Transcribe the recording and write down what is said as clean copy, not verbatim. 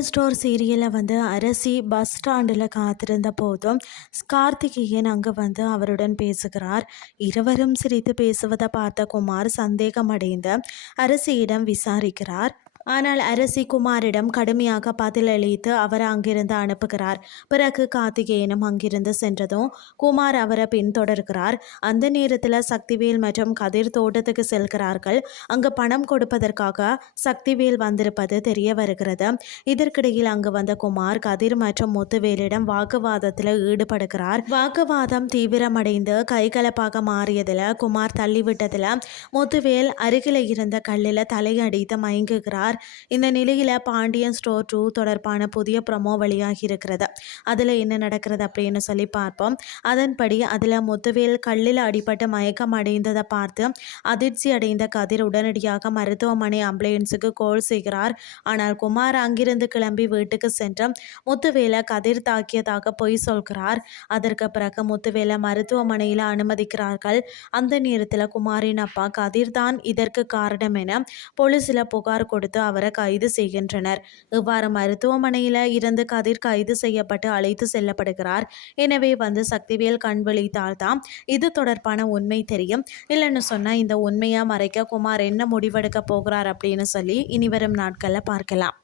Pandian store சீரியலில் அரசி bus ஸ்டாண்டில் காத்திருந்த போதும் கார்த்திகேயன் அங்கே அவருடன் பேசுகிறார். இருவரும் சிரித்து பேசுவதை பார்த்த குமார் சந்தேகமடைந்து அரசியிடம் விசாரிக்கிறார். ஆனால் அரசி குமாரிடம் கடுமையாக பதிலளித்து அவரை அங்கிருந்து அனுப்புகிறார். பிறகு கார்த்திகேயனும் அங்கிருந்து சென்றதும் குமார் அவரை பின்தொடர்கிறார். அந்த நேரத்தில் சக்திவேல் மற்றும் கதிர் தோட்டத்துக்கு செல்கிறார்கள். அங்கு பணம் கொடுப்பதற்காக சக்திவேல் வந்திருப்பது தெரிய வருகிறது. இதற்கிடையில் அங்கு வந்த குமார் கதிர் மற்றும் முத்துவேலிடம் வாக்குவாதத்தில் ஈடுபடுகிறார். வாக்குவாதம் தீவிரமடைந்து கைகலப்பாக மாறியதில் குமார் தள்ளிவிட்டதில் முத்துவேல் அருகில் இருந்த கல்லில் தலையடித்து மயங்குகிறார். இந்த நிலையில் பாண்டியன் ஸ்டோர் 2 தொடர்பான புதிய ப்ரமோ வெளியாகி இருக்கிறது. அதில் என்ன நடக்கிறது அப்படின்னு சொல்லி பார்ப்போம். அதன்படி அதில் முத்துவேல் கல்லில் அடிபட்டு மயக்கம் அடைந்ததை பார்த்து அதிர்ச்சி அடைந்த கதிர் உடனடியாக மருத்துவமனை ஆம்புலன்ஸுக்கு கால் செய்கிறார். ஆனால் குமார் அங்கிருந்து கிளம்பி வீட்டுக்கு சென்று முத்துவேலை கதிர் தாக்கியதாக பொய் சொல்கிறார். அதற்கு பிறகு முத்துவேலை மருத்துவமனையில் அனுமதிக்கிறார்கள். அந்த நேரத்தில் குமாரின் அப்பா கதிர் தான் இதற்கு காரணம் என போலீஸில் புகார் கொடுத்து அவரை கைது செய்கின்றனர். இவ்வாறு மருத்துவமனையில் இருந்து கதிர் கைது செய்யப்பட்டு அழைத்து செல்லப்படுகிறார். எனவே சக்திவேல் கண் விழித்தால் தான் இது தொடர்பான உண்மை தெரியும். இல்லைன்னு சொன்னால் இந்த உண்மையை மறைக்க குமார் என்ன முடிவெடுக்க போகிறார் அப்படின்னு சொல்லி இனி வரும் நாட்களில் பார்க்கலாம்.